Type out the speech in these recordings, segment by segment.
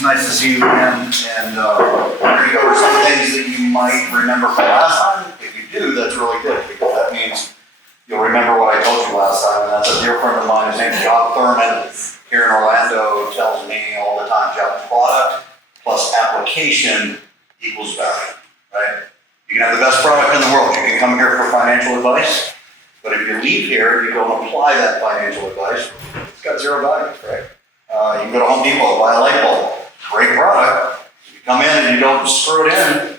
it's nice to see you again. And we're going to go over some things that you might remember from last time. If you do, that's really good, because that means you'll remember what I told you last time. And that's a dear friend of mine. His name's John Thurman here in Orlando. Tells me all the time, John, product plus application equals value, right? You can have the best product in the world. You can come here for financial advice, but if you leave here, you don't apply that financial advice, it's got zero value, right? You can go to Home Depot, buy a light bulb, great product. If you come in and you don't screw it in,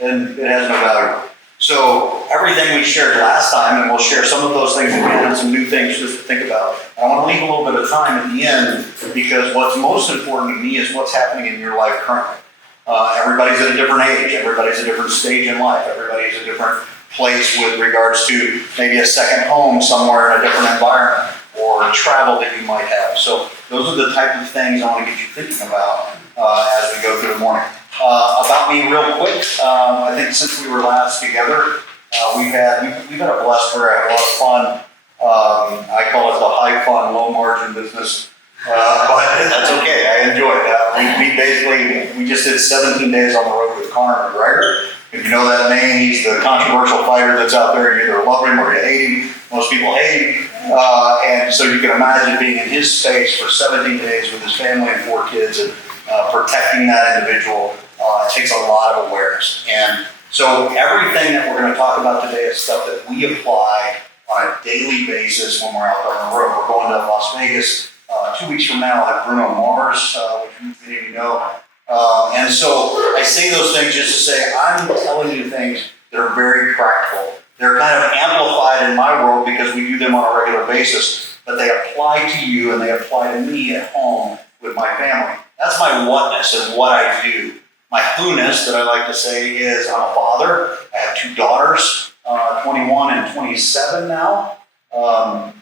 then it has no value. So everything we shared last time, and we'll share some of those things again and some new things just to think about. I want to leave a little bit of time at the end, because what's most important to me is what's happening in your life currently. Everybody's at a different age. Everybody's at a different stage in life. Everybody's at a different place with regards to maybe a second home somewhere in a different environment, or travel that you might have. So those are the type of things I want to get you thinking about as we go through the morning. About me real quick, I think since we were last together, we've had a blessed career. I had a lot of fun. I call it the high fun, low margin business. But that's okay. I enjoy it. We just did 17 days on the road with Conor McGregor. If you know that name, he's the controversial fighter that's out there. You either love him or you hate him. Most people hate him. And so you can imagine being in his space for 17 days with his family and 4 kids, and protecting that individual takes a lot of awareness. And so everything that we're going to talk about today is stuff that we apply on a daily basis when we're out on the road. We're going to Las Vegas 2 weeks from now at Bruno Mars, which many of you know. And so I say those things just to say I'm telling you things that are very practical. They're kind of amplified in my world because we do them on a regular basis, but they apply to you and they apply to me at home with my family. That's my whatness and what I do. My who-ness that I like to say is I'm a father. I have 2 daughters, 21 and 27 now. I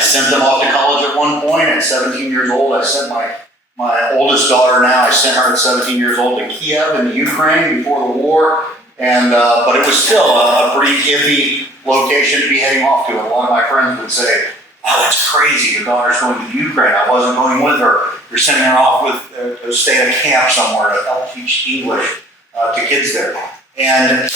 sent them off to college at one point at 17 years old. I sent my oldest daughter now, I sent her at 17 years old to Kiev in the Ukraine before the war. And but it was still a pretty iffy location to be heading off to. And a lot of my friends would say, "Oh, that's crazy, your daughter's going to Ukraine. I wasn't going with her. You're sending her off with to stay at a camp somewhere to help teach English to kids there." And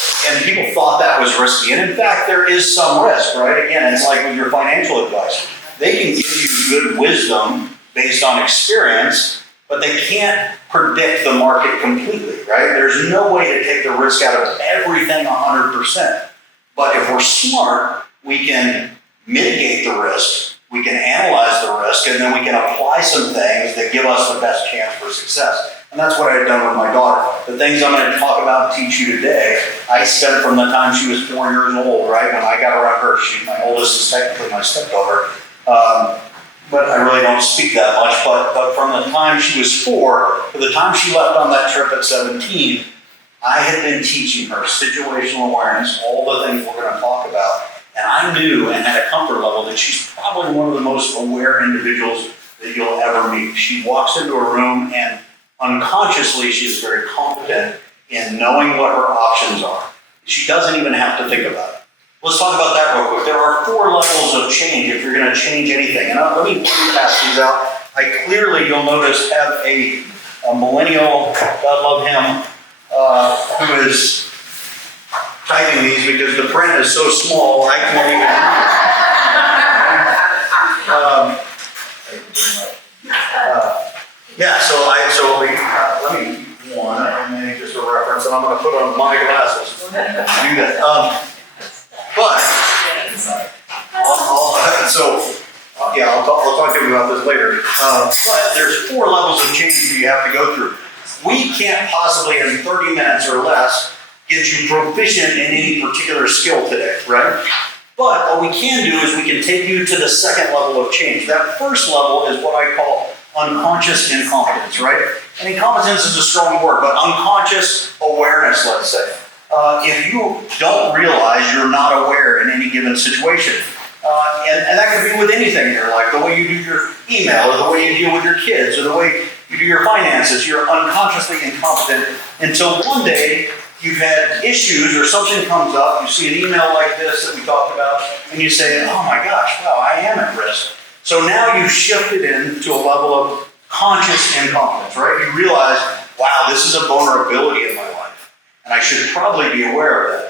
people thought that was risky. And in fact, there is some risk, right? Again, it's like with your financial advice. They can give you good wisdom based on experience, but they can't predict the market completely, right? There's no way to take the risk out of everything 100%. But if we're smart, we can mitigate the risk, we can analyze the risk, and then we can apply some things that give us the best chance for success. And that's what I had done with my daughter. The things I'm going to talk about and teach you today, I spent from the time she was 4 years old, right? When I got around her, my oldest is technically my stepdaughter. But I really don't speak that much. But from the time she was 4 to the time she left on that trip at 17, I had been teaching her situational awareness, all the things we're going to talk about. And I knew and had a comfort level that she's probably one of the most aware individuals that you'll ever meet. She walks into a room and unconsciously she is very competent in knowing what her options are. She doesn't even have to think about it. Let's talk about that real quick. There are 4 levels of change if you're going to change anything. And let me pass these out. I clearly, you'll notice, have a millennial, God love him, who is typing these because the print is so small I can't even let me one, and then just a reference, and I'm going to put on my glasses to do that. But I'll talk to you about this later. But there's 4 levels of change that you have to go through. We can't possibly, in 30 minutes or less, get you proficient in any particular skill today, right? But what we can do is we can take you to the second level of change. That first level is what I call unconscious incompetence, right? And incompetence is a strong word, but unconscious awareness, let's say. If you don't realize you're not aware in any given situation, and that could be with anything in your life, the way you do your email, or the way you deal with your kids, or the way you do your finances, you're unconsciously incompetent until one day you've had issues or something comes up, you see an email like this that we talked about, and you say, oh my gosh, wow, I am at risk. So now you've shifted into a level of conscious incompetence, right? You realize, wow, this is a vulnerability in my life, and I should probably be aware of that.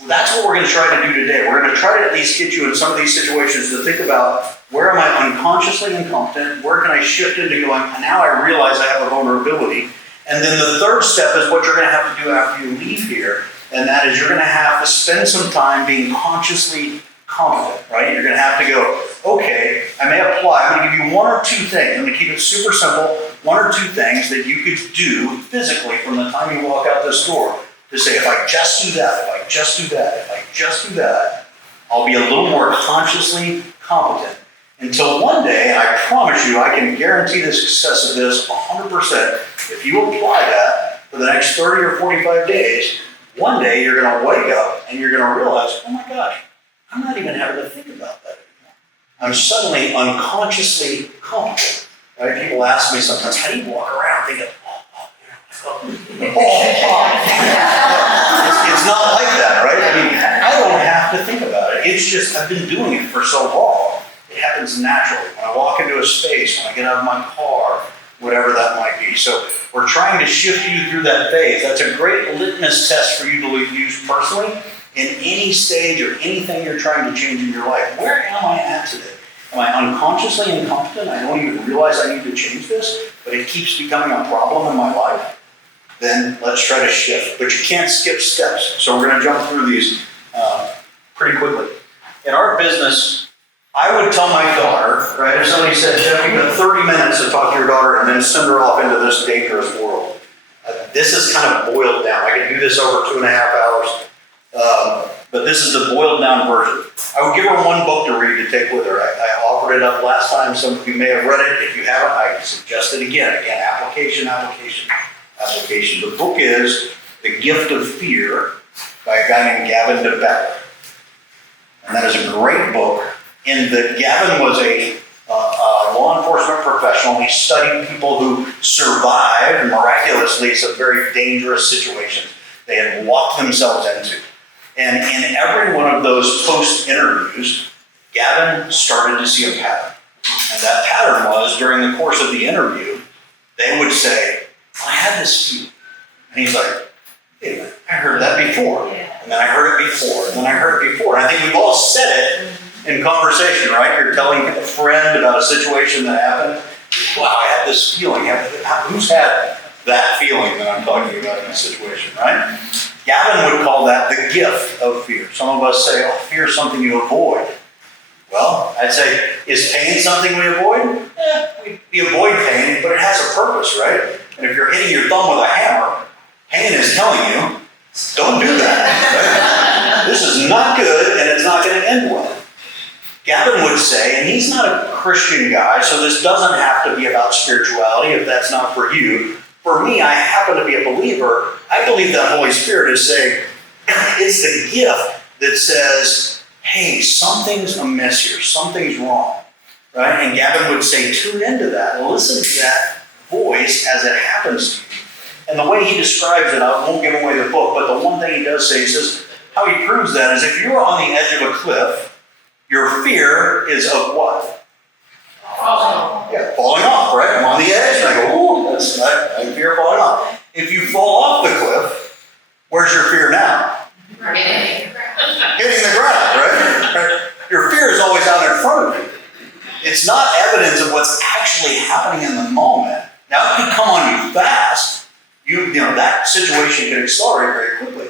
Well, that's what we're going to try to do today. We're going to try to at least get you in some of these situations to think about, where am I unconsciously incompetent? Where can I shift into going, now I realize I have a vulnerability. And then the third step is what you're going to have to do after you leave here, and that is you're going to have to spend some time being consciously competent, right? You're going to have to go, okay, I may apply. I'm going to give you one or two things. I'm going to keep it super simple. One or two things that you could do physically from the time you walk out this door to say, if I just do that, if I just do that, if I just do that, I'll be a little more consciously competent. Until one day, and I promise you, I can guarantee the success of this 100%. If you apply that for the next 30 or 45 days, one day you're going to wake up and you're going to realize, oh my gosh, I'm not even having to think about that anymore. I'm suddenly unconsciously competent. Right? People ask me sometimes, how do you walk around thinking, it's not like that, right? I mean, I don't have to think about it. It's just, I've been doing it for so long. It happens naturally. When I walk into a space, when I get out of my car, whatever that might be. So we're trying to shift you through that phase. That's a great litmus test for you to use personally in any stage or anything you're trying to change in your life. Where am I at today? Am I unconsciously incompetent? I don't even realize I need to change this, but it keeps becoming a problem in my life. Then let's try to shift. But you can't skip steps. So we're going to jump through these pretty quickly. In our business, I would tell my daughter, right, if somebody said, Jeff, you've got 30 minutes to talk to your daughter and then send her off into this dangerous world. This is kind of boiled down. I can do this over 2.5 hours, but this is the boiled down version. I would give her one book to read to take with her. I offered it up last time. Some of you may have read it. If you haven't, I suggest it again. Again, application. The book is The Gift of Fear by a guy named Gavin DeBeck. And that is a great book. In that Gavin was a law enforcement professional. He studied people who survived miraculously some very dangerous situations they had locked themselves into. And in every one of those post-interviews, Gavin started to see a pattern. And that pattern was, during the course of the interview, they would say, I had this feeling. And he's like, hey, I heard that before. And then I heard it before. And then I heard it before. And I think we've all said it in conversation, right? You're telling a friend about a situation that happened. Wow, I had this feeling. Who's had that feeling that I'm talking about in a situation, right? Gavin would call that the gift of fear. Some of us say, oh, fear is something you avoid. Well, I'd say, is pain something we avoid? We avoid pain, but it has a purpose, right? And if you're hitting your thumb with a hammer, pain is telling you, don't do that. Right? This is not good, and it's not going to end well. Gavin would say, and he's not a Christian guy, so this doesn't have to be about spirituality if that's not for you. For me, I happen to be a believer. I believe that Holy Spirit is saying, it's the gift that says, hey, something's amiss here, something's wrong, right? And Gavin would say, tune into that, listen to that voice as it happens to you. And the way he describes it, I won't give away the book, but the one thing he does say, he says, how he proves that is if you're on the edge of a cliff, your fear is of what? Yeah, falling off, right? I'm on the edge, and I go, ooh, I fear falling off. If you fall off the cliff, where's your fear now? Hitting the ground, right? Your fear is always out in front of you. It's not evidence of what's actually happening in the moment. Now, it could come on you fast. You know, that situation can accelerate very quickly.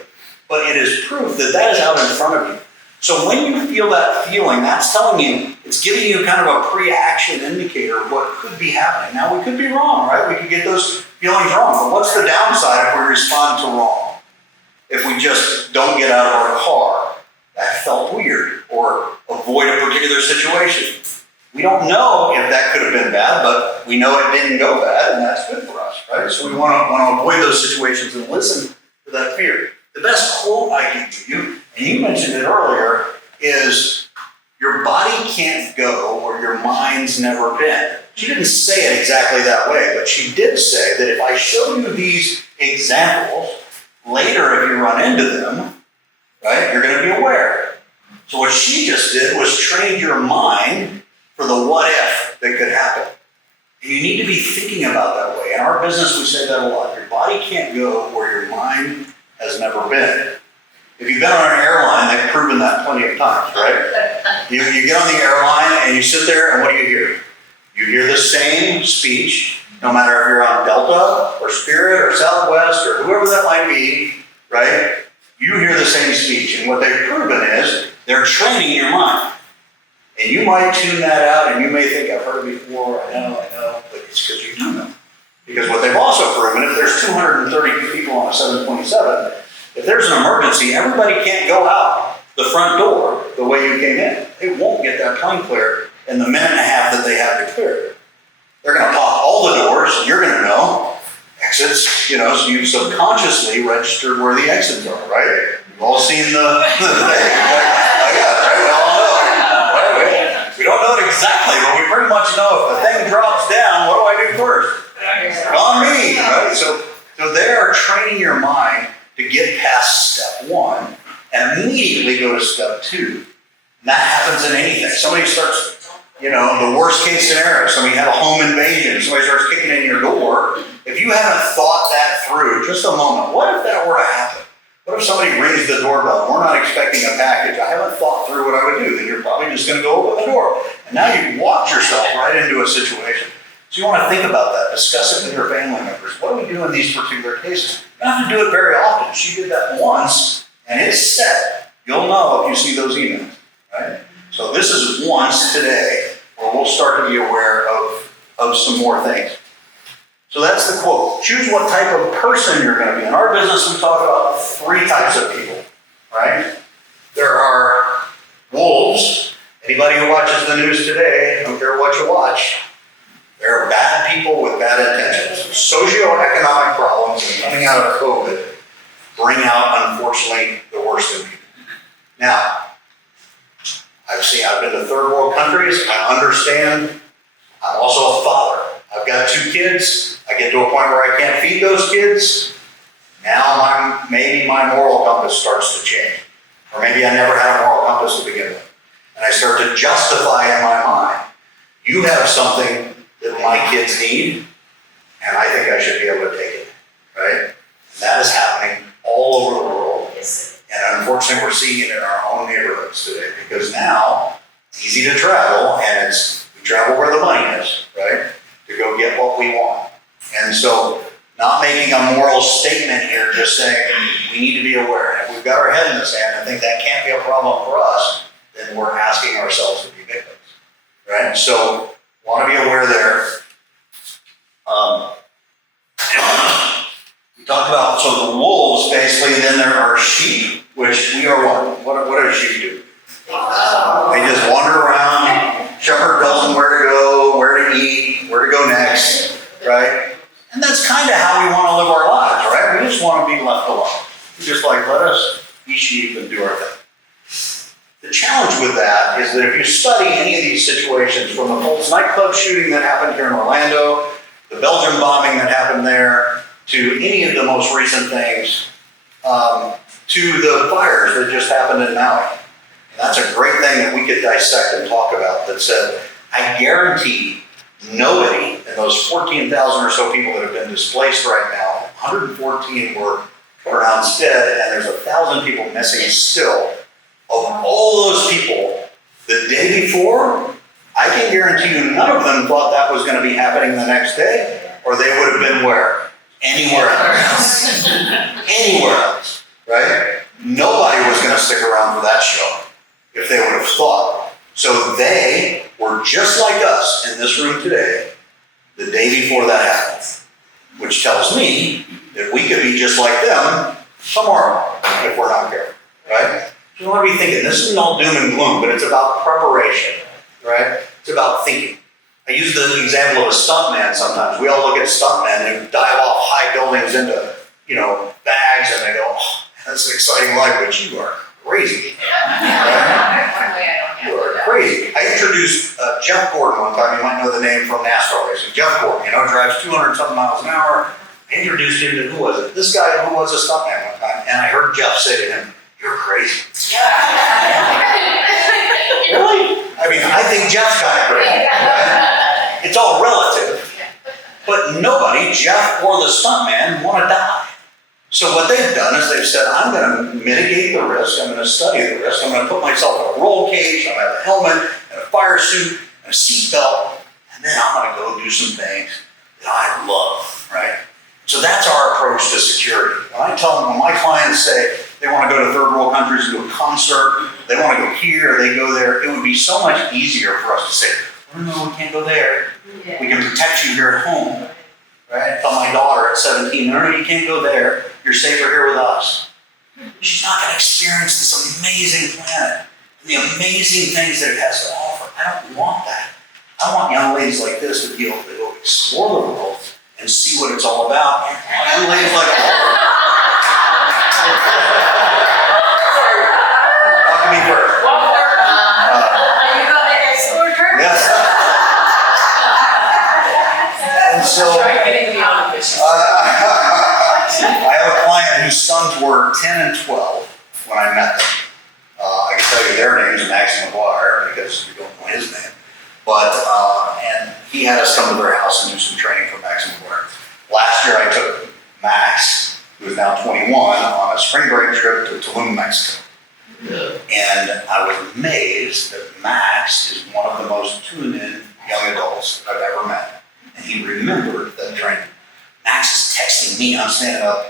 But it is proof that that is out in front of you. So when you feel that feeling, that's telling you, it's giving you kind of a pre-action indicator of what could be happening. Now, we could be wrong, right? We could get those feelings wrong. But what's the downside if we respond to wrong? If we just don't get out of our car, that felt weird, or avoid a particular situation. We don't know if that could have been bad, but we know it didn't go bad, and that's good for us, right? So we want to avoid those situations and listen to that fear. The best quote I can give you, and you mentioned it earlier, is your body can't go where your mind's never been. She didn't say it exactly that way, but she did say that if I show you these examples, later if you run into them, right, you're going to be aware. So what she just did was train your mind for the what if that could happen. And you need to be thinking about that way. In our business, we say that a lot. Your body can't go where your mind has never been. If you've been on an airline, they've proven that plenty of times, right? You get on the airline and you sit there, and what do you hear? You hear the same speech, no matter if you're on Delta or Spirit or Southwest or whoever that might be, right? You hear the same speech. And what they've proven is they're training your mind. And you might tune that out and you may think, I've heard it before, I know, but it's because you do know. Because what they've also proven, if there's 230 people on a 727, if there's an emergency, everybody can't go out the front door the way you came in. They won't get that plane clear in the minute and a half that they have to clear. They're going to pop all the doors, and you're going to know exits, so you've subconsciously registered where the exits are, right? You've all seen the thing. Right? We all know. Right? We don't know it exactly, but we pretty much know if the thing drops down, what do I do first? On me, right? So they are training your mind to get past step one and immediately go to step two. And that happens in anything. Somebody starts, the worst case scenario, somebody had a home invasion, somebody starts kicking in your door. If you haven't thought that through, just a moment, what if that were to happen? What if somebody rings the doorbell and we're not expecting a package? I haven't thought through what I would do. Then you're probably just going to go open the door. And now you've walked yourself right into a situation. So you want to think about that, discuss it with your family members. What do we do in these particular cases? You don't have to do it very often. She did that once, and it's set. You'll know if you see those emails, right? So this is once today, where we'll start to be aware of some more things. So that's the quote. Choose what type of person you're going to be. In our business, we talk about 3 types of people, right? There are wolves. Anybody who watches the news today, I don't care what you watch, there are bad people with bad intentions. Socioeconomic problems coming out of COVID bring out, unfortunately, the worst in people. Now, I've been to third world countries. I understand. I'm also a father. I've got 2 kids. I get to a point where I can't feed those kids. Now maybe my moral compass starts to change. Or maybe I never had a moral compass to begin with. And I start to justify in my mind, you have something that my kids need, and I think I should be able to take it, right? And that is happening all over the world. And unfortunately, we're seeing it in our own neighborhoods today, because now it's easy to travel, and we travel where the money is, right? To go get what we want. And so, not making a moral statement here, just saying we need to be aware. And if we've got our head in the sand and think that can't be a problem for us, then we're asking ourselves to be victims, right? So, want to be aware there. We talked about, so the wolves basically, and then there are sheep, which we are one. What do sheep do? They just wander around. Shepherd tells them where to go, where to eat, where to go next, right? And that's kind of how we want to live our lives, right? We just want to be left alone. We just let us be sheep and do our thing. The challenge with that is that if you study any of these situations, from the Pulse nightclub shooting that happened here in Orlando, the Belgium bombing that happened there, to any of the most recent things, to the fires that just happened in Maui. And that's a great thing that we could dissect and talk about, that said, I guarantee nobody in those 14,000 or so people that have been displaced right now, 114 were pronounced dead, and there's 1,000 people missing still. Of all those people, the day before, I can guarantee you none of them thought that was going to be happening the next day, or they would have been where? Anywhere else. Anywhere else, right? Nobody was going to stick around for that show if they would have thought. So they were just like us in this room today, the day before that happened, which tells me that we could be just like them tomorrow if we're not careful, right? So you want to be thinking, this isn't all doom and gloom, but it's about preparation, right? It's about thinking. I use the example of a stuntman sometimes. We all look at stuntmen who dive off high buildings into, bags, and they go, oh, that's an exciting life, but you are crazy. Right? You are crazy. I introduced Jeff Gordon one time. You might know the name from NASCAR racing. Jeff Gordon, drives 200-something miles an hour. I introduced him to, who was it? This guy who was a stuntman one time, and I heard Jeff say to him, you're crazy. Really? I mean, I think Jeff's kind of crazy. Right? It's all relative, But nobody, Jeff or the stuntman, want to die. So what they've done is they've said, I'm going to mitigate the risk, I'm going to study the risk, I'm going to put myself in a roll cage, I'm going to have a helmet, and a fire suit, and a seatbelt, and then I'm going to go do some things that I love, right? So that's our approach to security. When I tell them, when my clients say they want to go to third world countries and do a concert, they want to go here, they go there, it would be so much easier for us to say, oh no, we can't go there. Yeah. We can protect you here at home. Right? I tell my daughter at 17, no, you can't go there. You're safer here with us. She's not going to experience this amazing planet and the amazing things that it has to offer. I don't want that. I want young ladies like this to be able to go explore the world and see what it's all about. And young ladies like talk to me first. Are you going to explore her? Yes. And so I have a client whose sons were 10 and 12 when I met them. I can tell you their names, Max and McGuire, because you don't know his name. But, and he had us come to their house and do some training for Max and McGuire. Last year I took Max, who is now 21, on a spring break trip to Tulum, Mexico. And I was amazed that Max is one of the most tuned-in young adults that I've ever met. And he remembered that training. Max is texting me. I'm standing up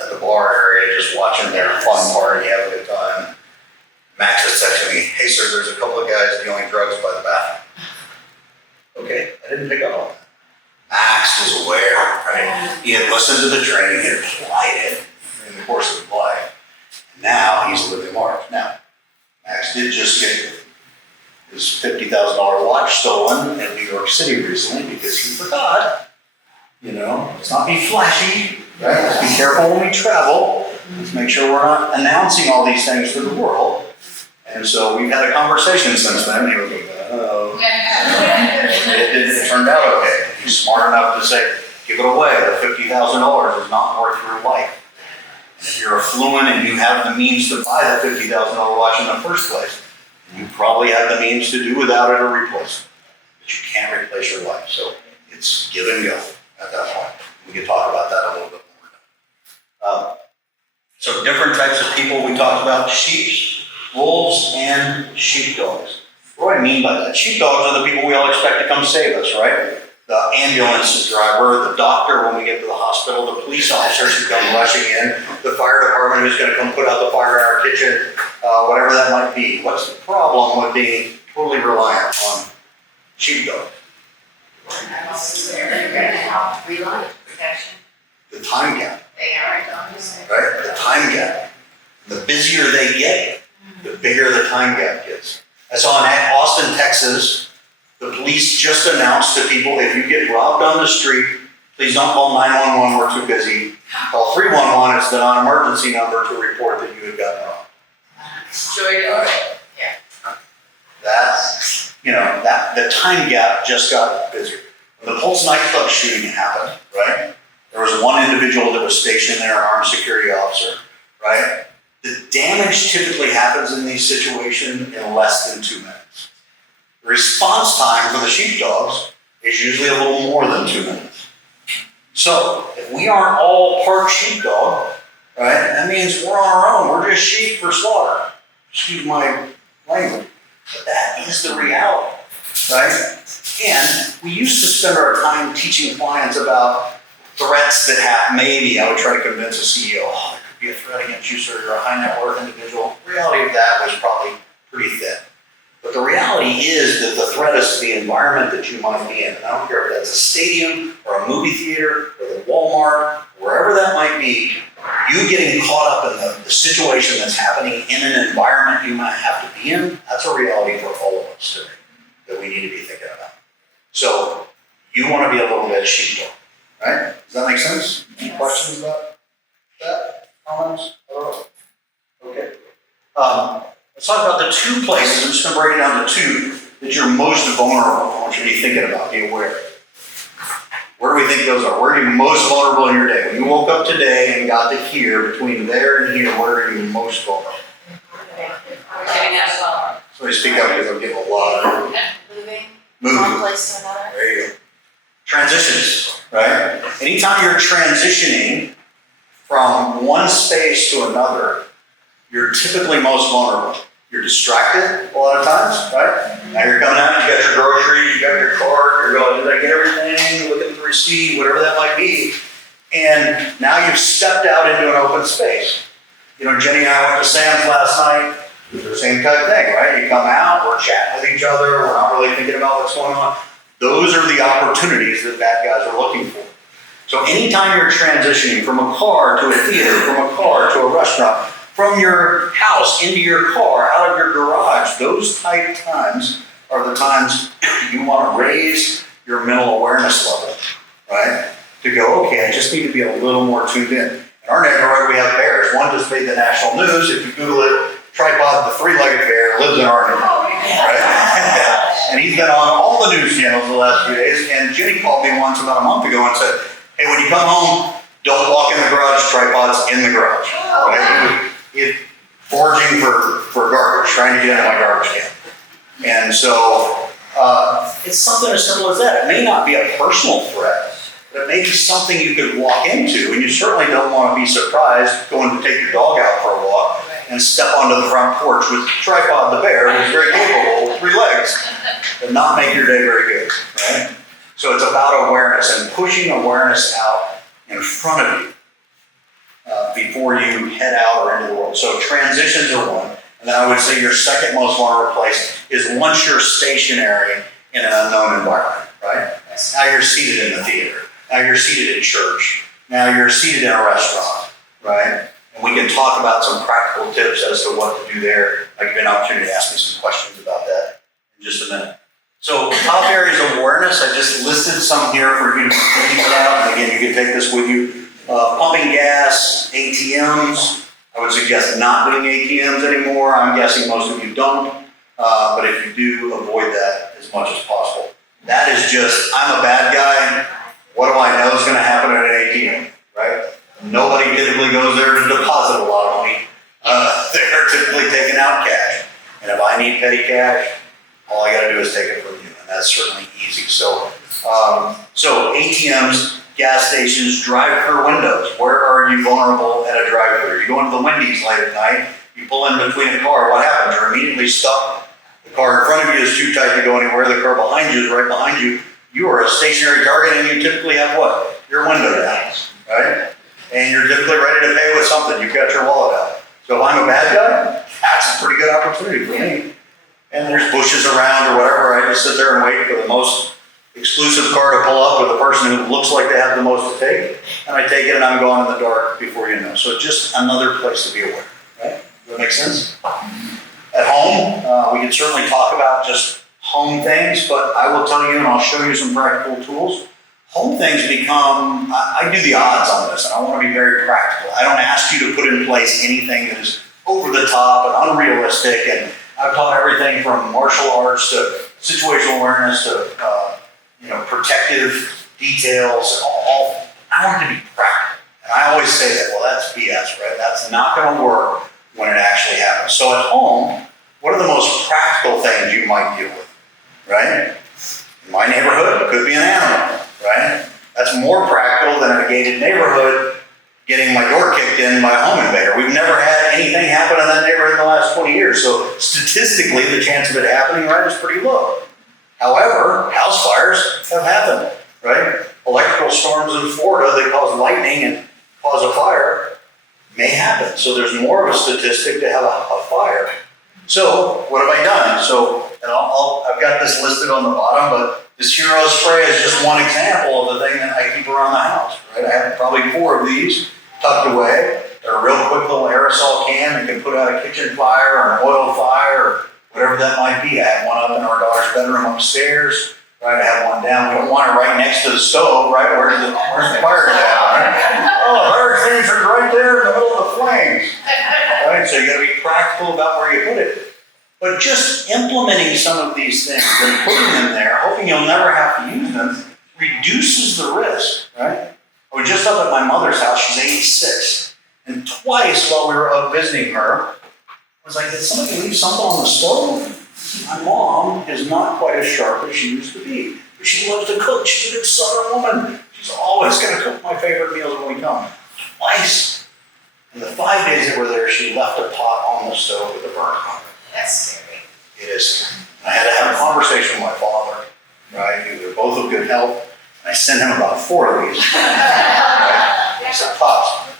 at the bar area just watching their fun party, have a good time. Max is texting me, hey sir, there's a couple of guys dealing drugs by the bathroom. Okay, I didn't pick up on that. Max was aware, right? He had listened to the training, he had applied it in the course of his life. And now he's living large. Now, Max did just get his $50,000 watch stolen in New York City recently because he forgot. You know, let's not be flashy, right? Let's be careful when we travel. Let's make sure we're not announcing all these things to the world. And so we've had a conversation since then. He was like, oh. It turned out okay. He's smart enough to say, give it away. The $50,000 is not worth your life. And if you're affluent and you have the means to buy the $50,000 watch in the first place, you probably have the means to do without it or replace it. But you can't replace your life. So it's give and go at that point. We can talk about that a little bit more. So different types of people we talked about: sheep, wolves, and sheepdogs. What do I mean by that? Sheepdogs are the people we all expect to come save us, right? The ambulance driver, the doctor when we get to the hospital, the police officers who come rushing in, the fire department who's going to come put out the fire in our kitchen, whatever that might be. What's the problem with being totally reliant on sheepdogs? The time gap. Right? The time gap. The busier they get, the bigger the time gap gets. I saw in Austin, Texas, the police just announced to people, if you get robbed on the street, please don't call 911, we're too busy. Call 311, it's the non-emergency number to report that you had gotten robbed. That's, that the time gap just got busier. When the Pulse nightclub shooting happened, right? There was one individual that was stationed there, an armed security officer, right? The damage typically happens in these situations in less than 2 minutes. The response time for the sheepdogs is usually a little more than 2 minutes. So if we aren't all part sheepdog, right, that means we're on our own. We're just sheep for slaughter. Excuse my language. But that is the reality, right? And we used to spend our time teaching clients about threats that have, maybe I would try to convince a CEO, there could be a threat against you, sir, you're a high net worth individual. The reality of that was probably pretty thin. But the reality is that the threat is to the environment that you might be in. And I don't care if that's a stadium or a movie theater or the Walmart, wherever that might be, you getting caught up in the situation that's happening in an environment you might have to be in, that's a reality for all of us today that we need to be thinking about. So you want to be a little bit sheepdog, right? Does that make sense? Any questions about that? Comments? Okay. Let's talk about the two places. I'm just going to break it down to two that you're most vulnerable. I want you to be thinking about, be aware. Where do we think those are? Where are you most vulnerable in your day? When you woke up today and got to here, between there and here, where are you most vulnerable? So I speak up because I'm getting a lot of Moving. One moving. place to another. There you go. Transitions, right? Anytime you're transitioning from one space to another, you're typically most vulnerable. You're distracted a lot of times, right? Now you're coming out, you got your groceries, you got your cart, you're going, did I get everything? Look at the receipt, whatever that might be. And now you've stepped out into an open space. You know, Jenny and I went to Sam's last night. The same type of thing, right? You come out, we're chatting with each other, we're not really thinking about what's going on. Those are the opportunities that bad guys are looking for. So anytime you're transitioning from a car to a theater, from a car to a restaurant, from your house into your car, out of your garage, those type times are the times you want to raise your mental awareness level, right? To go, okay, I just need to be a little more tuned in. In our neighborhood, we have bears. One just made the national news. If you Google it, Tripod, the three-legged bear, lives in our neighborhood, right? And he's been on all the news channels the last few days. And Jenny called me once about a month ago and said, hey, when you come home, don't walk in the garage, Tripod's in the garage, right? He's foraging for garbage, trying to get into my garbage can. And so it's something as simple as that. It may not be a personal threat, but it may be something you could walk into, and you certainly don't want to be surprised going to take your dog out for a walk and step onto the front porch with Tripod the bear, who's very capable with 3 legs, and not make your day very good, right? So it's about awareness and pushing awareness out in front of you before you head out or into the world. So transitions are one. And then I would say your second most vulnerable place is once you're stationary in an unknown environment, right? Now you're seated in the theater. Now you're seated in church. Now you're seated in a restaurant, right? And we can talk about some practical tips as to what to do there. I'll give you an opportunity to ask me some questions about that in just a minute. So top areas of awareness, I just listed some here for you to think about. And again, you can take this with you. Pumping gas, ATMs. I would suggest not doing ATMs anymore. I'm guessing most of you don't. But if you do, avoid that as much as possible. That is just, I'm a bad guy. What do I know is going to happen at an ATM, right? Nobody typically goes there to deposit a lot of money. They're typically taking out cash. And if I need petty cash, all I got to do is take it from you. And that's certainly easy. So ATMs, gas stations, drive-through windows. Where are you vulnerable at a drive-through? You go into the Wendy's late at night, you pull in between a car, what happens? You're immediately stuck. The car in front of you is too tight to go anywhere. The car behind you is right behind you. You are a stationary target, and you typically have what? Your window down, right? And you're typically ready to pay with something. You've got your wallet out. So if I'm a bad guy, that's a pretty good opportunity for me. And there's bushes around or whatever. I just sit there and wait for the most exclusive car to pull up with a person who looks like they have the most to take. And I take it and I'm gone in the dark before you know. So just another place to be aware, right? Does that make sense? At home, we can certainly talk about just home things, but I will tell you, and I'll show you some practical tools. Home things become, I do the odds on this, and I want to be very practical. I don't ask you to put in place anything that is over the top and unrealistic, and I've taught everything from martial arts to situational awareness to protective details. I want it to be practical. And I always say that, well, that's BS, right? That's not going to work when it actually happens. So at home, what are the most practical things you might deal with, right? In my neighborhood, it could be an animal, right? That's more practical than in a gated neighborhood getting my door kicked in by a home invader. We've never had anything happen in that neighborhood in the last 20 years. So statistically, the chance of it happening, right, is pretty low. However, house fires have happened, right? Electrical storms in Florida, they cause lightning and cause a fire, may happen. So there's more of a statistic to have a fire. So what have I done? So, and I've got this listed on the bottom, but this hero spray is just one example of the thing that I keep around the house, right? I have probably 4 of these tucked away. They're a real quick little aerosol can that can put out a kitchen fire or an oil fire or whatever that might be. I have one up in our daughter's bedroom upstairs, right? I have one down. We don't want it right next to the stove, right? Where's the fire down, right? Oh, fire extinguisher's right there in the middle of the flames, right? So you got to be practical about where you put it. But just implementing some of these things and putting them there, hoping you'll never have to use them, reduces the risk, right? I was just up at my mother's house. She's 86. And twice while we were up visiting her, I was like, did somebody leave something on the stove? My mom is not quite as sharp as she used to be. She loves to cook. She's a good Southern woman. She's always going to cook my favorite meals when we come. Twice. In the 5 days that we're there, she left a pot on the stove with a burnt carpet. That's scary. It is. I had to have a conversation with my father, right? They're both of good health. I sent him about 4 of these. Right? I said, Pops,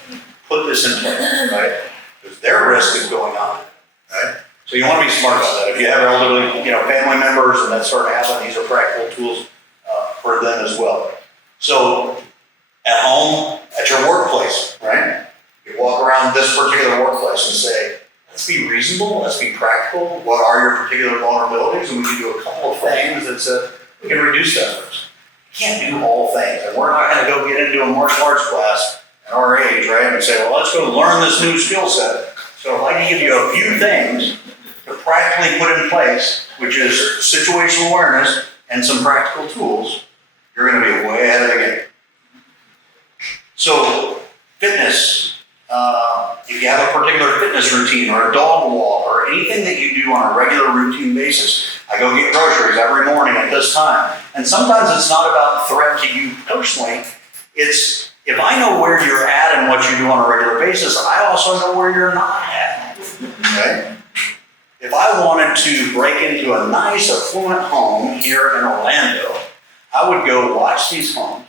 put this in place, right? Because their risk is going on, right? So you want to be smart about that. If you have elderly, family members and that sort of happen, these are practical tools for them as well. So at home, at your workplace, right? You walk around this particular workplace and say, let's be reasonable, let's be practical. What are your particular vulnerabilities? And we can do a couple of things that said we can reduce that risk. You can't do all things. And we're not going to go get into a martial arts class at our age, right? And say, well, let's go learn this new skill set. So if I can give you a few things to practically put in place, which is situational awareness and some practical tools, you're going to be way ahead of the game. So fitness, if you have a particular fitness routine or a dog walk or anything that you do on a regular routine basis, I go get groceries every morning at this time. And sometimes it's not about threat to you personally. It's if I know where you're at and what you do on a regular basis, I also know where you're not at. Okay? If I wanted to break into a nice, affluent home here in Orlando, I would go watch these homes,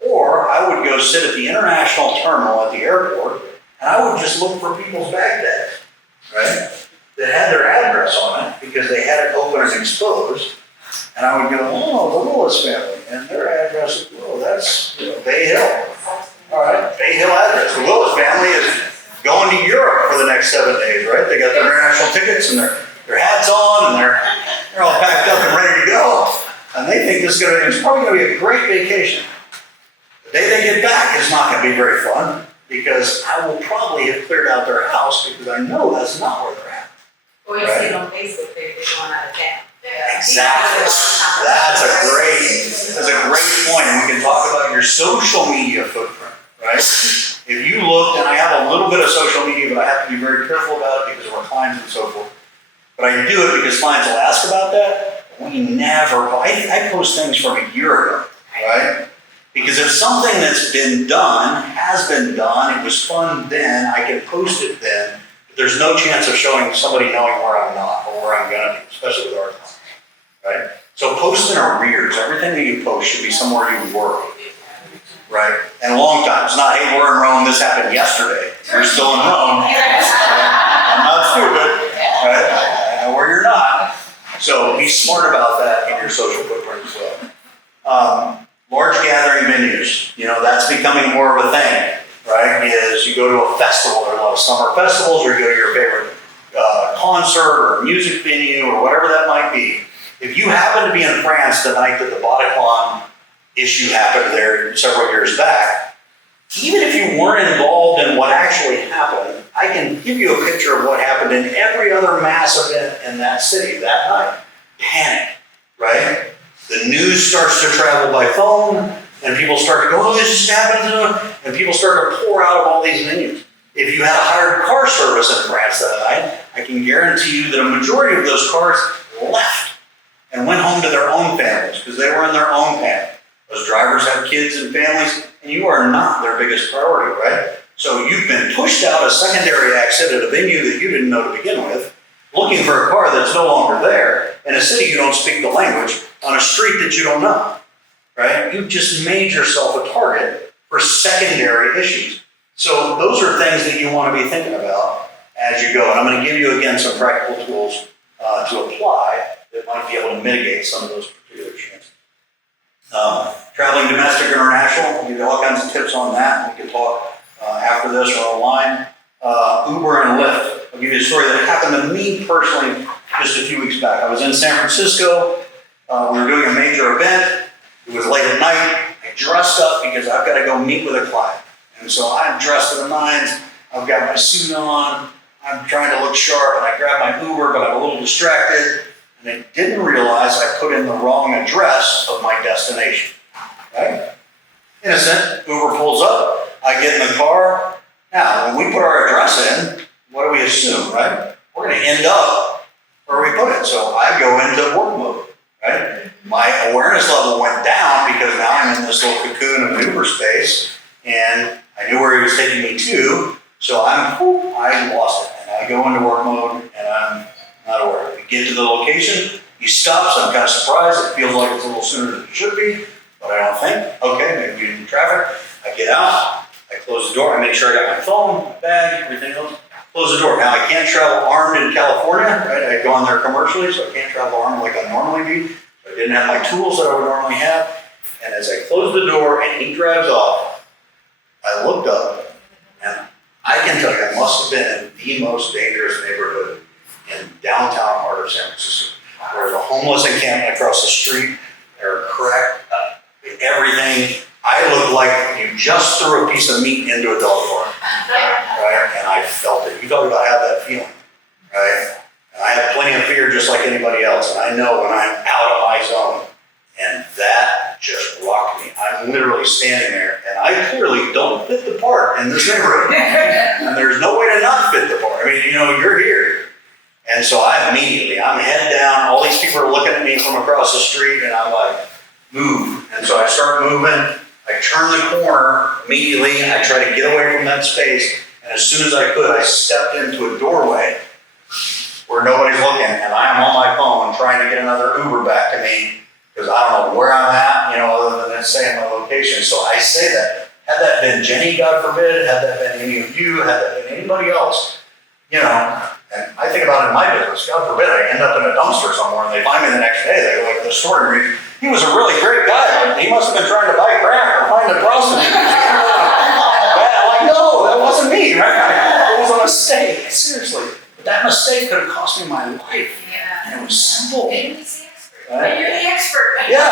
or I would go sit at the international terminal at the airport, and I would just look for people's bag tags, right? That had their address on it because they had it open and exposed. And I would go, oh, the Willis family, and their address is, oh, that's Bay Hill. All right, Bay Hill address. The Willis family is going to Europe for the next 7 days, right? They got their international tickets and their hats on, and they're all packed up and ready to go. And they think it's probably going to be a great vacation. The day they get back is not going to be very fun because I will probably have cleared out their house because I know that's not where they're at. Or you see it on Facebook, they're going out of town. Exactly. That's a great point. And we can talk about your social media footprint, right? If you look, and I have a little bit of social media, but I have to be very careful about it because of our clients and so forth. But I do it because clients will ask about that. I post things from a year ago, right? Because if something that's been done, has been done, it was fun then, I can post it then. But there's no chance of showing somebody knowing where I'm not or where I'm going to be, especially with our clients, right? So post in arrears. Everything that you post should be somewhere you work, right? And a long time. It's not, hey, we're in Rome, this happened yesterday. You're still in Rome. I'm not stupid, right? I know where you're not. So be smart about that in your social footprint as well. Large gathering venues, that's becoming more of a thing, right? Is you go to a festival, there are a lot of summer festivals, or you go to your favorite concert or music venue or whatever that might be. If you happen to be in France the night that the Bataclan issue happened there several years back, even if you weren't involved in what actually happened, I can give you a picture of what happened in every other mass event in that city that night. Panic, right? The news starts to travel by phone, and people start to go, oh, this just happened, and people start to pour out of all these venues. If you had a hired car service in France that night, I can guarantee you that a majority of those cars left and went home to their own families because they were in their own family. Those drivers have kids and families, and you are not their biggest priority, right? So you've been pushed out a secondary exit at a venue that you didn't know to begin with, looking for a car that's no longer there, in a city you don't speak the language, on a street that you don't know, right? You've just made yourself a target for secondary issues. So those are things that you want to be thinking about as you go. And I'm going to give you, again, some practical tools to apply that might be able to mitigate some of those particular chances. Traveling domestic, international, I'll give you all kinds of tips on that. We can talk after this or online. Uber and Lyft. I'll give you a story that happened to me personally just a few weeks back. I was in San Francisco. We were doing a major event. It was late at night. I dressed up because I've got to go meet with a client. And so I'm dressed to the nines. I've got my suit on. I'm trying to look sharp, and I grab my Uber, but I'm a little distracted. And I didn't realize I put in the wrong address of my destination. Right? Innocent. Uber pulls up. I get in the car. Now, when we put our address in, what do we assume, right? We're going to end up where we put it. So I go into work mode, right? My awareness level went down because now I'm in this little cocoon of Uber space, and I knew where he was taking me to, so I lost it. And I go into work mode, and I'm not aware. We get to the location, he stops, I'm kind of surprised, it feels like it's a little sooner than it should be, but I don't think, okay, maybe we're in traffic. I get out, I close the door, I make sure I got my phone, my bag, everything else. Close the door. Now I can't travel armed in California, right? I go on there commercially, so I can't travel armed like I normally do. So I didn't have my tools that I would normally have. And as I close the door and he drives off, I looked up, and I can tell you, I must have been in the most dangerous neighborhood in downtown heart of San Francisco, where the homeless encampment across the street, they're cracked up, everything. I looked like you just threw a piece of meat into a dog farm, right? And I felt it. You talk about have that feeling, right? And I have plenty of fear just like anybody else, and I know when I'm out of my zone, and that just rocked me. I'm literally standing there, and I clearly don't fit the part in this neighborhood, and there's no way to not fit the part. I mean, you're here. And so I'm head down, all these people are looking at me from across the street, and I'm like, move. And so I start moving. I turn the corner immediately, I try to get away from that space, and as soon as I could, I stepped into a doorway where nobody's looking, and I am on my phone trying to get another Uber back to me, because I don't know where I'm at, other than saying my location. So I say that. Had that been Jenny, God forbid, had that been any of you, had that been anybody else, and I think about it in my business, God forbid, I end up in a dumpster somewhere, and they find me the next day, they go like, the story reads, he was a really great guy, but he must have been trying to buy crack or find a prostitute. I'm like, no, that wasn't me, right? It was a mistake, seriously. But that mistake could have cost me my life. Yeah. And it was simple. Maybe he's the expert. Right? You're the expert. Yeah,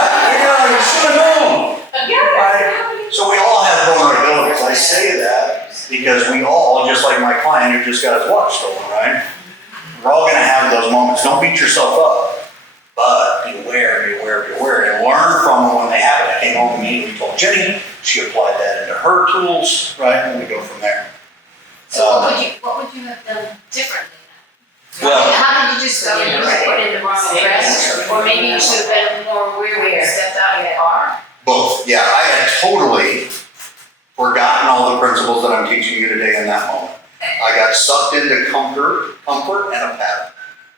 you should have known. Yeah. Right? So we all have vulnerabilities. I say that because we all, just like my client who just got his watch stolen, right? We're all going to have those moments. Don't beat yourself up. But beware, and learn from them when they happen. I came home immediately, told Jenny, she applied that into her tools, right? And we go from there. So what would you have done differently then? Well, How did you just go in and put in the wrong address? Or maybe you should have been more aware when you stepped out of the car? both. Yeah, I had totally forgotten all the principles that I'm teaching you today in that moment. I got sucked into comfort and a pattern.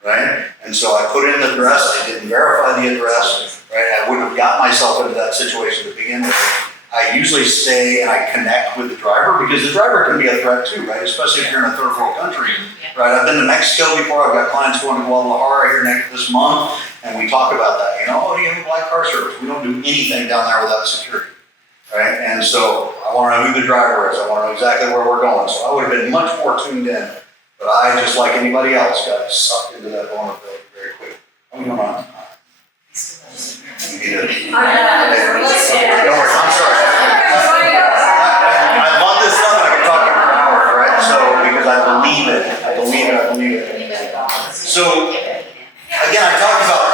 Right? And so I put in the address, I didn't verify the address, right? I wouldn't have got myself into that situation to begin with. I usually stay and I connect with the driver because the driver can be a threat too, right? Especially if you're in a third world country, right? I've been to Mexico before, I've got clients going to Guadalajara here this month, and we talk about that, do you have a black car service? We don't do anything down there without security, right? And so I want to know who the driver is, I want to know exactly where we're going. So I would have been much more tuned in. But I, just like anybody else, got sucked into that vulnerability very quickly. I'm going on. You need to. Don't worry, I'm sorry. I love this stuff and I can talk for hours, right? So, because I believe it. So, again, I talked about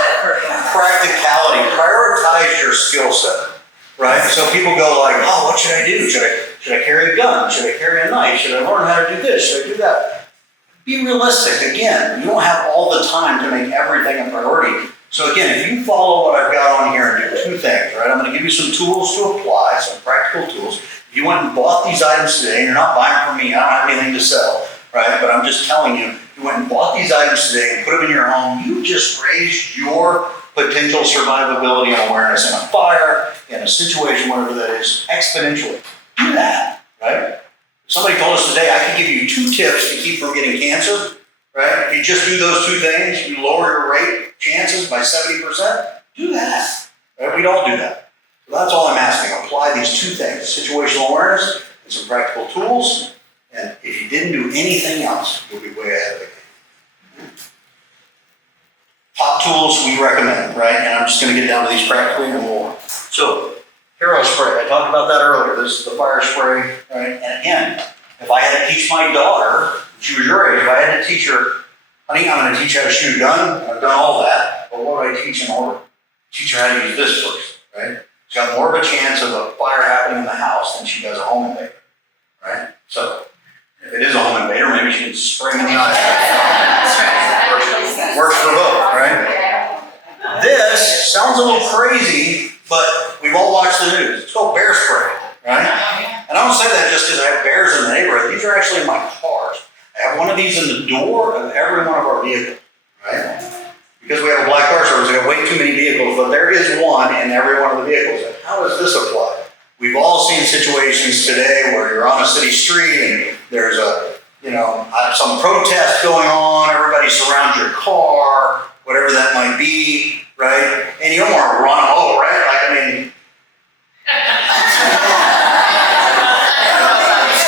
practicality. Prioritize your skill set, right? So people go like, oh, what should I do? Should I carry a gun? Should I carry a knife? Should I learn how to do this? Should I do that? Be realistic. Again, you don't have all the time to make everything a priority. So again, if you follow what I've got on here and do two things, right? I'm going to give you some tools to apply, some practical tools. If you went and bought these items today, and you're not buying from me, I don't have anything to sell, right? But I'm just telling you, if you went and bought these items today and put them in your home, you just raised your potential survivability and awareness in a fire, in a situation, whatever that is, exponentially. Do that, right? Somebody told us today, I could give you 2 tips to keep from getting cancer, right? If you just do those 2 things, you lower your rate chances by 70%. Do that, right? We'd all do that. So that's all I'm asking. Apply these 2 things, situational awareness and some practical tools. And if you didn't do anything else, you'll be way ahead of the game. Top tools we recommend, right? And I'm just going to get down to these practically and more. So, hero spray, I talked about that earlier. This is the fire spray, right? And again, if I had to teach my daughter, she was your age, if I had to teach her, honey, I'm going to teach you how to shoot a gun, I've done all that, but what would I teach in order? Teach her how to use this first, right? She's got more of a chance of a fire happening in the house than she does a home invader, right? So, if it is a home invader, maybe she can spray him in the eye. Works for both, right? This sounds a little crazy, but we've all watched the news. It's called bear spray, right? And I don't say that just because I have bears in the neighborhood. These are actually in my cars. I have one of these in the door of every one of our vehicles, right? Because we have a black car service, we have way too many vehicles, but there is one in every one of the vehicles. And how does this apply? We've all seen situations today where you're on a city street and there's some protest going on, everybody surrounds your car, whatever that might be, right? And you don't want to run them over, right? Like, I mean,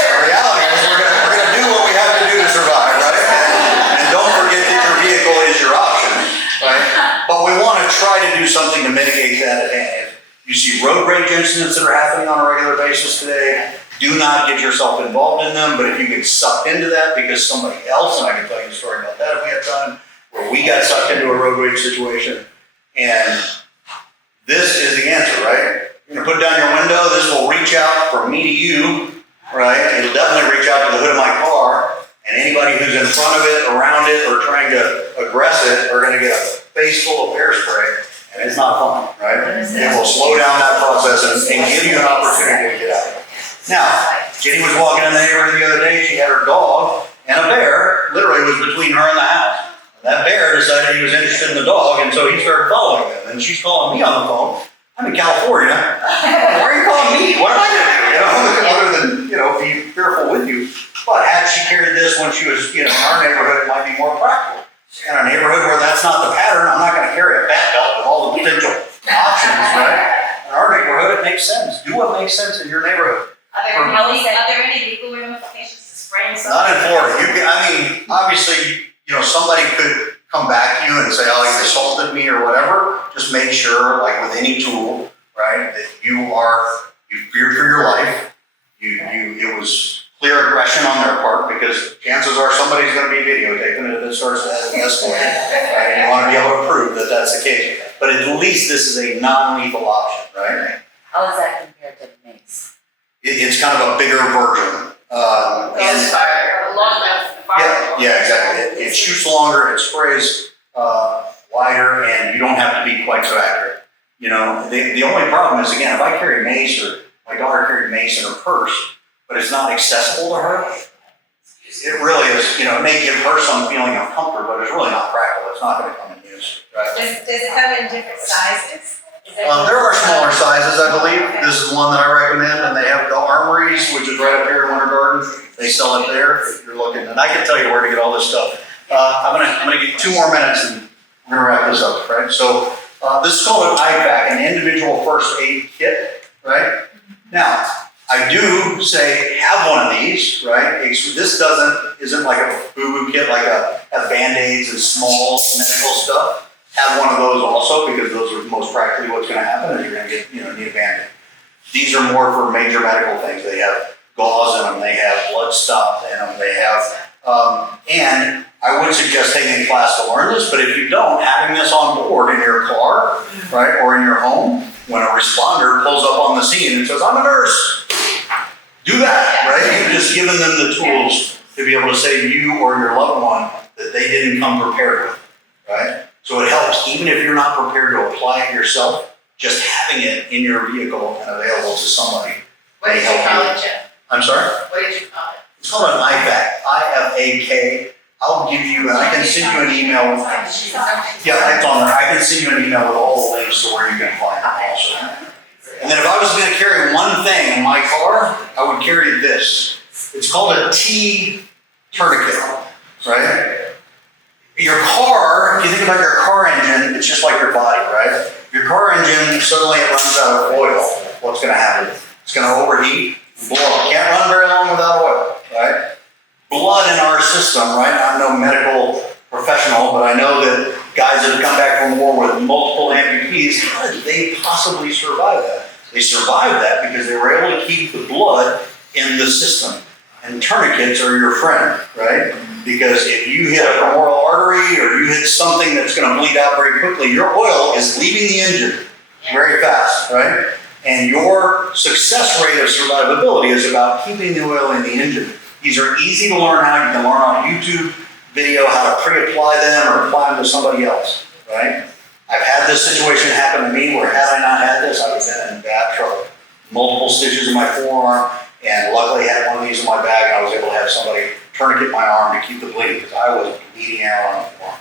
the reality is we're gonna do what we have to do to survive, right? And don't forget that your vehicle is your option, right? But we want to try to do something to mitigate that. And you see road rage incidents that are happening on a regular basis today. Do not get yourself involved in them, but if you get sucked into that because somebody else, and I can tell you a story about that if we have time, where we got sucked into a road rage situation, and this is the answer, right? You're gonna put down your window, this will reach out from me to you, right? It'll definitely reach out to the hood of my car, and anybody who's in front of it, around it, or trying to aggress it are gonna get a face full of bear spray, and it's not fun, right? It will slow down that process and give you an opportunity to get out. Now, Jenny was walking in the neighborhood the other day, she had her dog, and a bear literally was between her and the house. And that bear decided he was interested in the dog, and so he started following them. And she's calling me on the phone. I'm in California. Why are you calling me? What am I going to do? Other than, be fearful with you. But had she carried this when she was, in our neighborhood, it might be more practical. In a neighborhood where that's not the pattern, I'm not going to carry a bat belt with all the potential options, right? In our neighborhood, it makes sense. Do what makes sense in your neighborhood. Are there any legal ramifications to spraying something? Not in Florida. Obviously, somebody could come back to you and say, oh, you assaulted me or whatever. Just make sure, like with any tool, right, that you feared for your life. It was clear aggression on their part, because chances are somebody's going to be videotaping it if it starts to escalate. Right? You want to be able to prove that that's the case. But at least this is a non-lethal option, right? How is that compared to mace? It's kind of a bigger version. Yeah, exactly. It shoots longer, it sprays wider, and you don't have to be quite so accurate. The only problem is, again, if I carry mace, or my daughter carried mace in her purse, but it's not accessible to her, it really is, it may give her some feeling of comfort, but it's really not practical. It's not going to come in use, right? Does it come in different sizes? There are smaller sizes, I believe. This is one that I recommend, and they have the Armories, which is right up here in Winter Garden. They sell it there if you're looking, and I can tell you where to get all this stuff. I'm gonna get 2 more minutes, and we're gonna wrap this up, right? So this is called an IVAC, an individual first aid kit, right? Now, I do say have one of these, right? This isn't like a boo-boo kit, like a Band-Aids and small medical stuff. Have one of those also, because those are most practically what's going to happen is you're going to get, need a Band-Aid. These are more for major medical things. They have gauze in them, they have blood stops in them, they have, and I would suggest taking a class to learn this, but if you don't, having this on board in your car, right, or in your home, when a responder pulls up on the scene and says, I'm a nurse, do that, right? You've just given them the tools to be able to save you or your loved one that they didn't come prepared with, right? So it helps, even if you're not prepared to apply it yourself, just having it in your vehicle and available to somebody. What did you call it, Jeff? I'm sorry? What did you call it? It's called an IVAC, I-F-A-K. I'll give you, and I can send you an email. Yeah, it's on there. I can send you an email with all the links to where you can find it also. And then if I was going to carry one thing in my car, I would carry this. It's called a T tourniquet, right? Your car, if you think about your car engine, it's just like your body, right? Your car engine, suddenly it runs out of oil. What's going to happen? It's going to overheat, blow up. Can't run very long without oil, right? Blood in our system, right? I'm no medical professional, but I know that guys that have come back from war with multiple amputees, how did they possibly survive that? They survived that because they were able to keep the blood in the system. And tourniquets are your friend, right? Because if you hit a femoral artery or you hit something that's going to bleed out very quickly, your oil is leaving the engine very fast, right? And your success rate of survivability is about keeping the oil in the engine. These are easy to learn how. You can learn on YouTube video how to pre-apply them or apply them to somebody else, right? I've had this situation happen to me where had I not had this, I would have been in bad trouble. Multiple stitches in my forearm, and luckily I had one of these in my bag, and I was able to have somebody tourniquet my arm to keep the bleeding, because I was bleeding out on the forearm.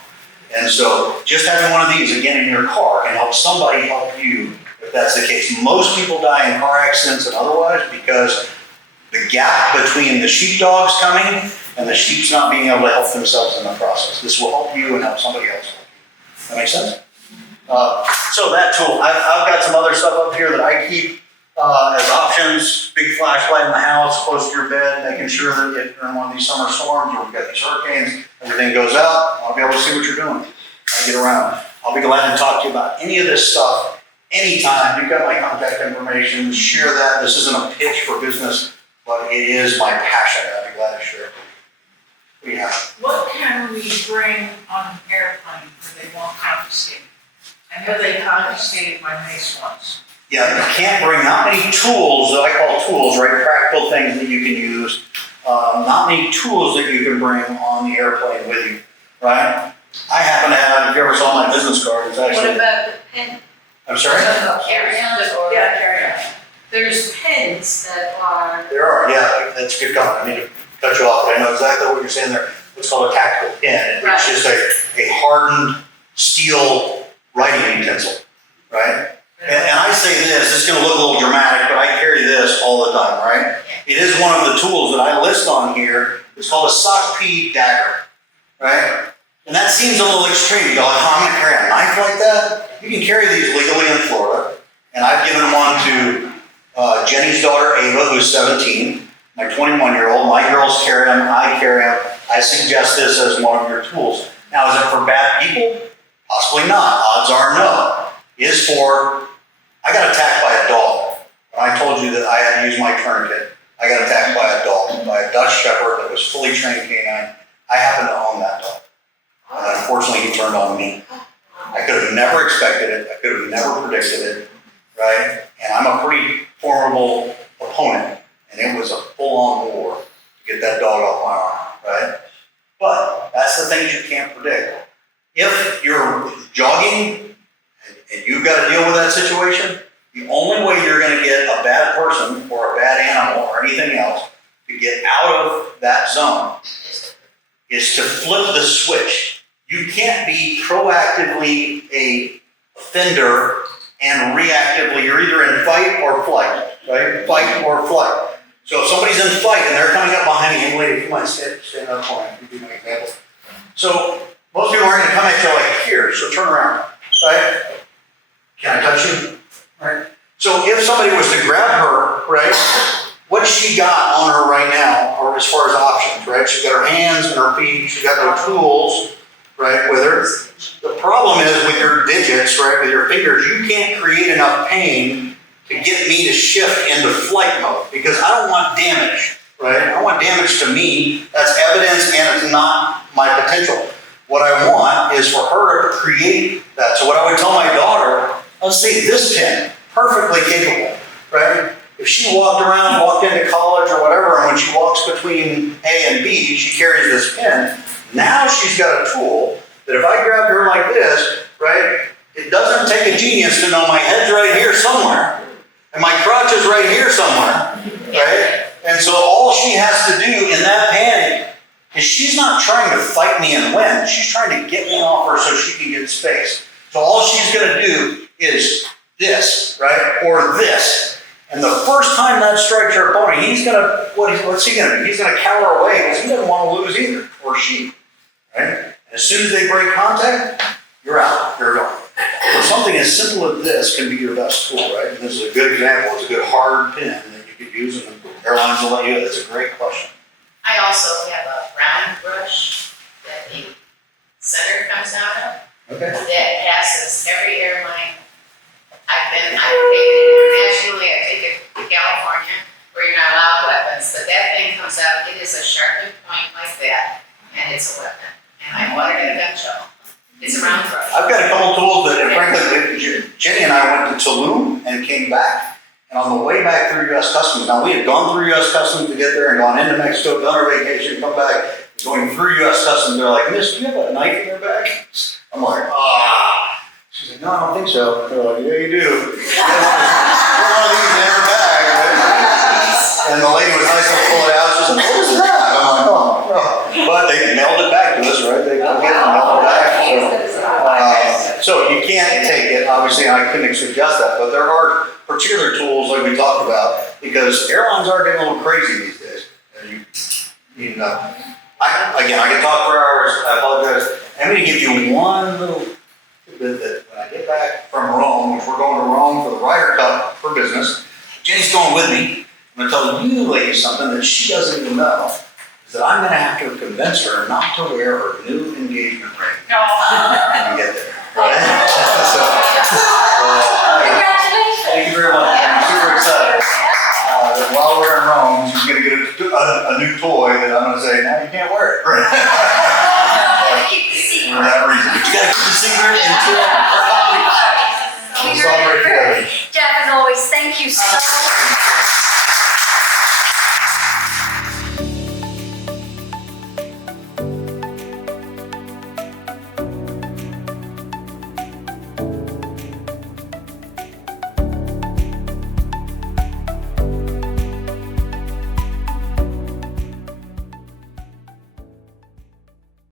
And so just having one of these, again, in your car can help somebody help you if that's the case. Most people die in car accidents and otherwise because the gap between the sheepdogs coming and the sheep's not being able to help themselves in the process. This will help you and help somebody else. That makes sense? So that tool, I've got some other stuff up here that I keep as options. Big flashlight in the house, close to your bed, making sure that if you're in one of these summer storms or we've got these hurricanes, everything goes out. I'll be able to see what you're doing. I get around. I'll be glad to talk to you about any of this stuff anytime. You've got my contact information. Share that. This isn't a pitch for business, but it is my passion. I'd be glad to share it. What do you have? What can we bring on an airplane where they won't confiscate? I know they confiscated my mace once. Yeah, you can't bring not many tools that I call tools, right? Practical things that you can use. Not many tools that you can bring on the airplane with you, right? I happen to have, if you ever saw my business card, it's actually. What about the pen? I'm sorry? Carry-on or? Yeah, carry-on. There's pens that are. There are, yeah, that's a good comment. I need to cut you off, but I know exactly what you're saying there. What's called a tactical pen. Right. It's just a hardened steel writing utensil, right? And I say this, it's gonna look a little dramatic, but I carry this all the time, right? It is one of the tools that I list on here. It's called a sock pea dagger, right? And that seems a little extreme. You go, oh, I'm gonna carry a knife like that? You can carry these legally in Florida. And I've given one to Jenny's daughter, Ava, who's 17, my 21-year-old. My girls carry them, I carry them. I suggest this as one of your tools. Now, is it for bad people? Possibly not. Odds are no. Is for, I got attacked by a dog. When I told you that I had to use my tourniquet, I got attacked by a dog, by a Dutch Shepherd that was fully trained canine. I happen to own that dog. And unfortunately, he turned on me. I could have never expected it. I could have never predicted it, right? And I'm a pretty formidable opponent, and it was a full-on war to get that dog off my arm, right? But that's the things you can't predict. If you're jogging and you've got to deal with that situation, the only way you're going to get a bad person or a bad animal or anything else to get out of that zone is to flip the switch. You can't be proactively a offender and reactively. You're either in fight or flight, right? Fight or flight. So if somebody's in fight and they're coming up behind me, hey lady, if you might stand up for me, give me my example. So most people aren't going to come at you like here, so turn around, right? Can I touch you? Right? So if somebody was to grab her, right, what she got on her right now, or as far as options, right? She's got her hands and her feet, she's got no tools, right, with her. The problem is with your digits, right, with your fingers, you can't create enough pain to get me to shift into flight mode because I don't want damage, right? I don't want damage to me. That's evidence and it's not my potential. What I want is for her to create that. So what I would tell my daughter, let's say this pin, perfectly capable, right? If she walked into college or whatever, and when she walks between A and B, she carries this pin. Now she's got a tool that if I grabbed her like this, right, it doesn't take a genius to know my head's right here somewhere, and my crotch is right here somewhere, right? And so all she has to do in that panic is she's not trying to fight me and win. She's trying to get me off her so she can get space. So all she's going to do is this, right, or this. And the first time that strikes your opponent, he's going to, what's he going to do? He's going to cower away because he doesn't want to lose either, or she, right? And as soon as they break contact, you're out, you're gone. So something as simple as this can be your best tool, right? And this is a good example. It's a good hard pin that you could use, and airlines will let you. That's a great question. I also have a round brush that the center comes out of. Okay. That passes every airline. I've taken it internationally, I take it to California, where you're not allowed weapons, but that thing comes out, it is a sharpened point like that, and it's a weapon. And I bought it at a gun show. It's a round brush. I've got a couple tools that, and frankly, Jenny and I went to Tulum and came back. And on the way back through U.S. Customs, now we had gone through U.S. Customs to get there and gone into Mexico, done our vacation, come back, going through U.S. Customs, they're like, Miss, do you have a knife in your bag? I'm like, ah. She's like, no, so. They're like, yeah, you do. You have one of these in every bag, right? And the lady was nice enough to pull it out. She said, what is that? I'm like, oh. But they mailed it back to us, right? They took it and mailed it back. So you can't take it, obviously, I couldn't suggest that, but there are particular tools like we talked about, because airlines are getting a little crazy these days. And I can talk for hours, I apologize. I'm gonna give you one little tidbit that when I get back from Rome, which we're going to Rome for the Ryder Cup for business, Jenny's going with me. I'm gonna tell you ladies something that she doesn't even know, is that I'm gonna have to convince her not to wear her new engagement ring when we get there. Right? Congratulations. Thank you very much. I'm super excited. That while we're in Rome, she's gonna get a new toy that I'm gonna say, now you can't wear it. Right? For that reason. But you gotta keep the secret until We celebrate together. Jeff, as always, thank you so much.